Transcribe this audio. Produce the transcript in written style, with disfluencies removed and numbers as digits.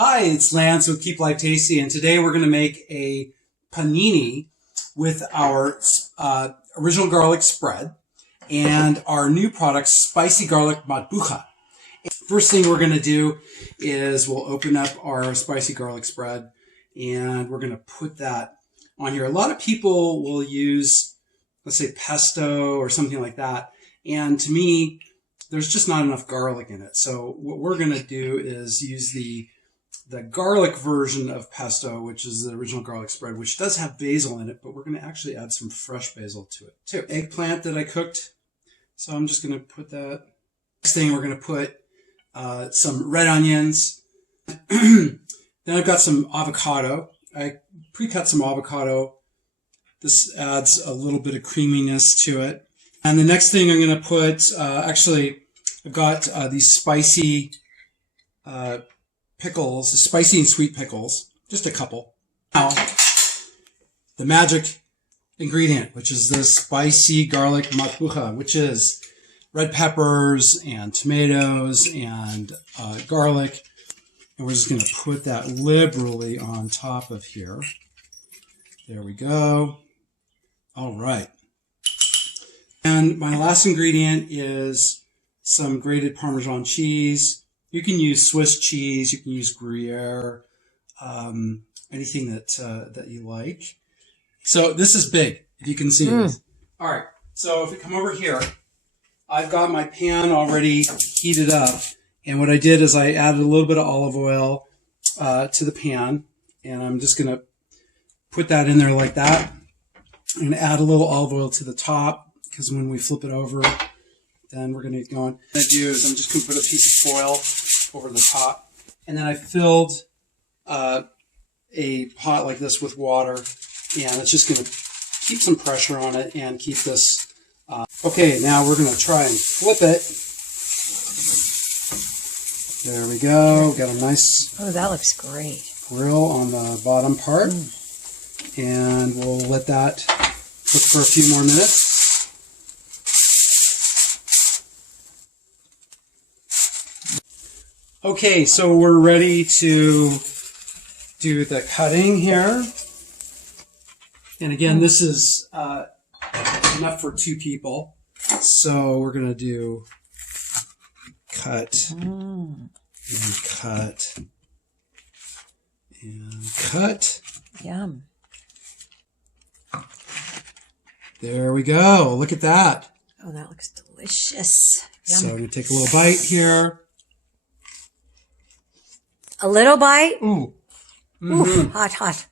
Hi, it's Lance with Keep Life Tasty, and today we're going to make a panini with our original garlic spread and our new product, spicy garlic Matbucha. First thing we're going to do is we'll open up our spicy garlic spread and we're going to put that on here. A lot of people will use, let's say, pesto or something like that, and to me, there's just not enough garlic in it. So what we're going to do is use the garlic version of pesto, which is the original garlic spread, which does have basil in it, but we're going to actually add some fresh basil to it too. Eggplant that I cooked. So I'm just going to put that. Next thing, we're going to put some red onions. Then I've got some avocado. I pre-cut some avocado. This adds a little bit of creaminess to it. And the next thing I'm going to put, actually, I've got these spicy pickles, spicy and sweet pickles, just a couple. Now, the magic ingredient, which is this spicy garlic matbucha, which is red peppers and tomatoes and garlic. And we're just going to put that liberally on top of here. There we go. All right. And my last ingredient is some grated Parmesan cheese. You can use Swiss cheese, you can use Gruyere, anything that you like. So this is big, if you can see this. All right, so if we come over here, I've got my pan already heated up. And what I did is I added a little bit of olive oil to the pan. And I'm just going to put that in there like that. I'm going to add a little olive oil to the top, because when we flip it over, then we're going to get going. What I do is I'm just going to put a piece of foil over the top. And then I filled a pot like this with water. And it's just going to keep some pressure on it and keep this. Okay, now we're going to try and flip it. There we go. Got a nice that looks great. grill on the bottom part. And we'll let that cook for a few more minutes. Okay, so we're ready to do the cutting here. And again, this is enough for 2 people. So we're going to do cut and cut and cut. Yum. There we go. Look at that. Oh, that looks delicious. Yum. So I'm going to take a little bite here. A little bite? Ooh. Oof, hot, hot.